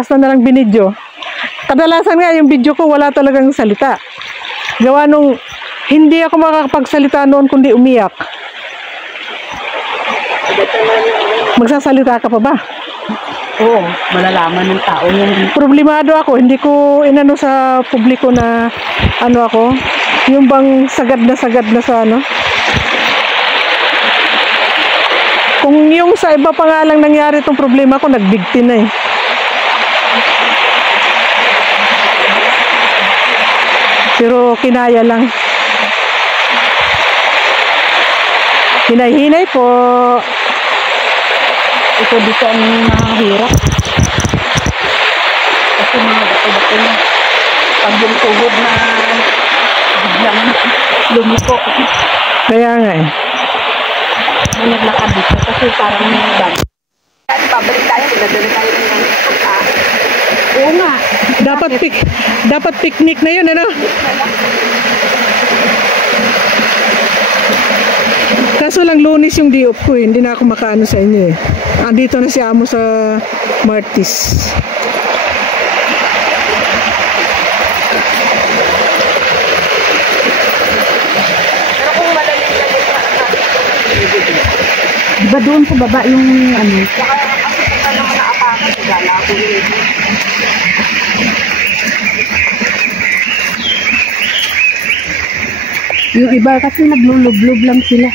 basta na lang binidyo. Kadalasan nga yung video ko wala talagang salita. Gawa nung hindi ako makakapagsalita noon kundi umiyak. Magsasalita ka pa ba? Oo, malalaman ng tao yung... Problemado ako, hindi ko inano sa publiko na ano ako, yung bang sagad na sa ano. Kung yung sa iba pa nga lang nangyari itong problema ko, nagbigti na eh. Pero kinaya lang. Hinay-hinay po. Ito dito ang mahirap. Kasi mga bato-bato na. Pag yung tuhod na biglang lumiko. Kaya nga eh. May naglakad dito kasi parang may bag. Pabalik tayo, magdadala tayo ng pagkain. Oo nga. Dapat picnic na yun, ano? Kaso lang Lunes yung di-off ko eh. Hindi na ako makaano sa inyo eh. Andito na si Amo sa Martis. Pero kung madaling-daling na diba doon sa baba yung ano? Saka kasi pagka naman naapakan, sigala ako yun. Yung iba kasi naglulublob lang sila.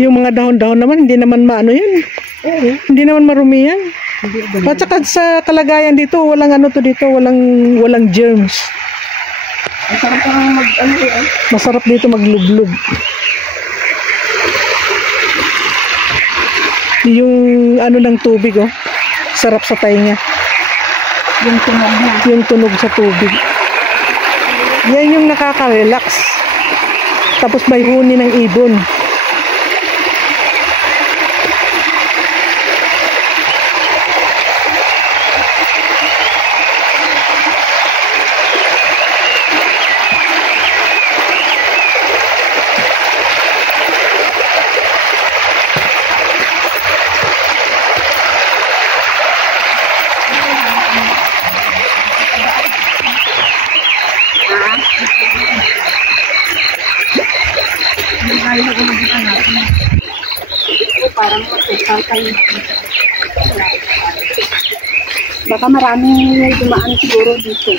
Yung mga dahon-dahon naman, hindi naman maano yun. Hindi naman marumi yan. At saka sa kalagayan dito, walang ano to dito, walang germs. Masarap parang mag-ano eh. Masarap dito maglublob. Yung ano ng tubig oh, sarap sa tainga. Yung tunog na. Yung tunog sa tubig. Yan yung nakaka-relax. Tapos may huni ng ibon. Parang mag-total kayo. Baka maraming dumaan siguro dito.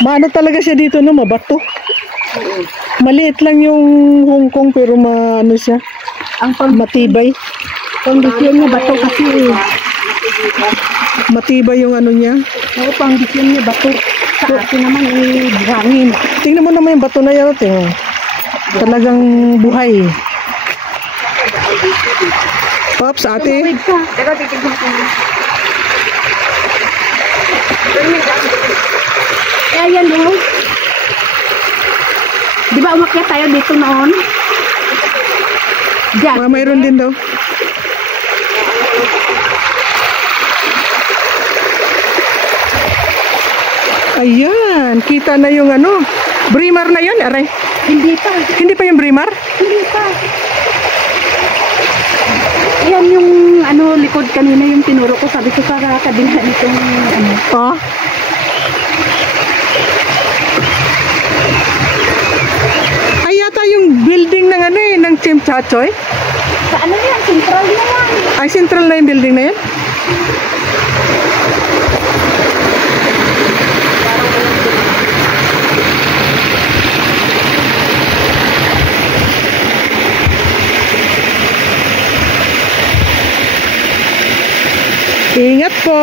Maano talaga siya dito no, mabato. Maliit lang yung Hong Kong pero maano siya. Ang matibay. Kondisyon niya bato kasi matibay yung ano niya. oo, kondisyon niya bato. Sa atin naman buhangin. Tingnan mo naman yung bato na yan. Tingnan. Talagang buhay. Pops, ate. Teka, titignan ko. Ayan o. Di ba umakyat tayo dito noon? Diyan. Mayroon din daw. Ayan, kita na yung ano. Brimar na yun, aray. Hindi pa. Hindi pa yung Brimar? Hindi pa. Yan yung ano likod kanina yung tinuro ko. Sabi ko sa kabila nitong ano. Oh. Ay yata yung building ng ano eh, ng Chim Chachoy. Sa ano yan? Central na yan. Ay, central na yung building na yan? Ingat po.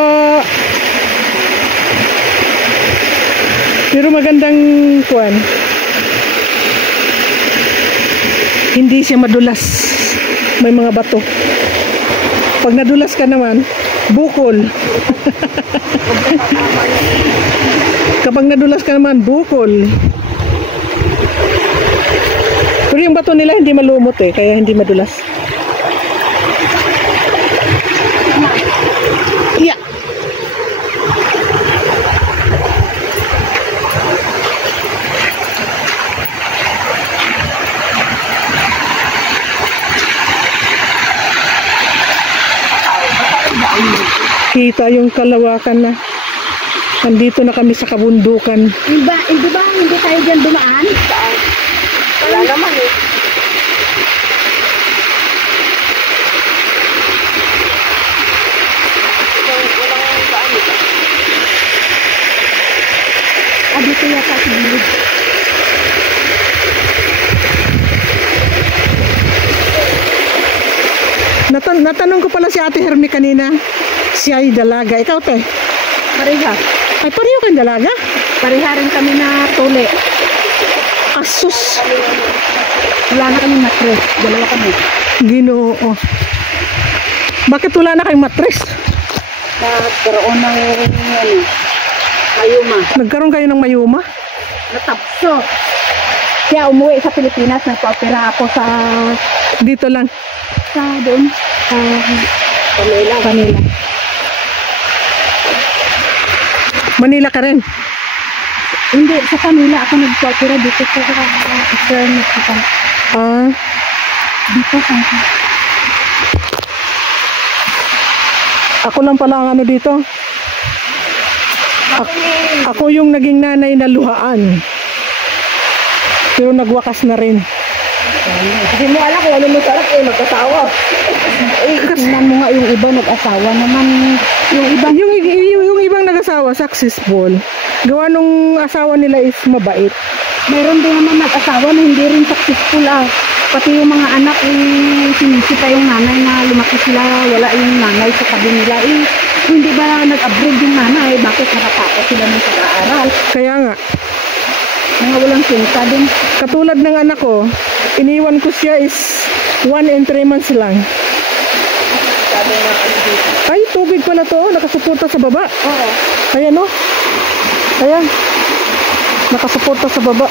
Pero magandang kuwan. Hindi siya madulas. May mga bato. Pag nadulas ka naman, bukol. Kapag nadulas ka naman, bukol. Pero yung bato nila hindi malumot eh, kaya hindi madulas. Yeah. Kita yung kalawakan na. Nandito na kami sa kabundukan. Hindi ba hindi tayo dyan dumaan? Saan? Wala naman eh. Walang daan ito. Dito yata sa gilid. Natanong ko pala si Ate Hermi kanina. Siya ay dalaga. Ikaw, te? Pareha. Ay, pareho kang dalaga? Pareha rin kami na tuli. Asus. Wala na kami matres. Dalawa kami. Ginoo. Bakit wala na kayong matres? Nagkaroon ng mayuma. Nagkaroon kayo ng mayuma? Natapso. Kaya umuwi sa Pilipinas. Nagpa-opera ako sa... Dito lang. Sa doon. Sa Manila. Manila ka rin? Hindi, sa Manila ako nagpa-opera dito sa Eastern Mexico. Dito sa Ako lang pala ang ano dito. Ako yung naging nanay na luhaan. Pero nagwakas na rin. Hindi mo alam kung ano masarap mag-asawa. Tingnan mo nga yung iba nag-asawa naman. Yung ibang nag-asawa successful. Gawa nung asawa nila is mabait. Mayroon din naman nag-asawa na hindi rin successful Pati yung mga anak sinisita yung nanay na lumaki sila, wala yung nanay sa tabi nila. Hindi ba nag-abroad yung nanay? Bakit nakatapos sila ng pag-aaral? Kaya nga. Mga walang sinta din. Katulad ng anak ko, iniwan ko siya is 1 and 3 months lang. Ay, tubig pala to. Nakasuporta sa baba. Oo. Ayan o. Ayan. Nakasuporta sa baba.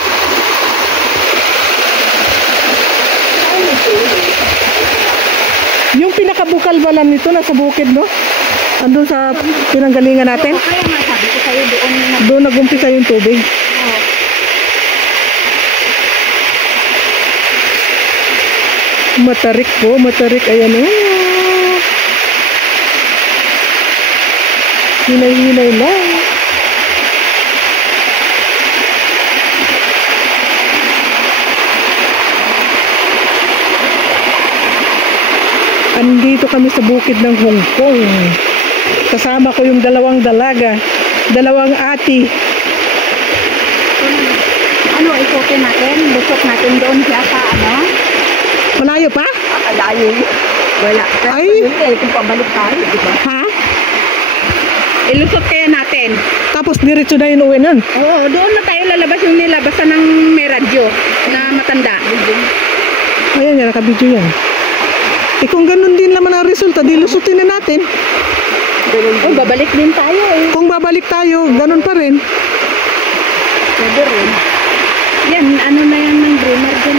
Yung pinakabukal balan nito nasa bukid, no? Andun sa pinanggalingan natin. Kaya nga sabi ko sa'yo Doon nag-umpisa yung tubig. Matarik po, matarik. Ayan o. Hinay-hinay lang. Andito kami sa bukid ng Hong Kong. Kasama ko yung dalawang dalaga, dalawang ati. Ano, isutin natin? Lusot natin doon siya sa Malayo pa? Layo. Wala. Ay! Kung pabalik tayo, di ba? Ha? Ilusot kaya natin. Tapos diretso na yung uwi nun? Oo, doon na tayo lalabas yung nilabasan ng may radyo na matanda. Ayan yan, nakabidyo yan. Kung ganun din naman ang resulta, di lusutin na natin. Oh, babalik din tayo Kung babalik tayo, ganun pa rin. Pwede rin. Yan, ano na yan ng dreamer dyan.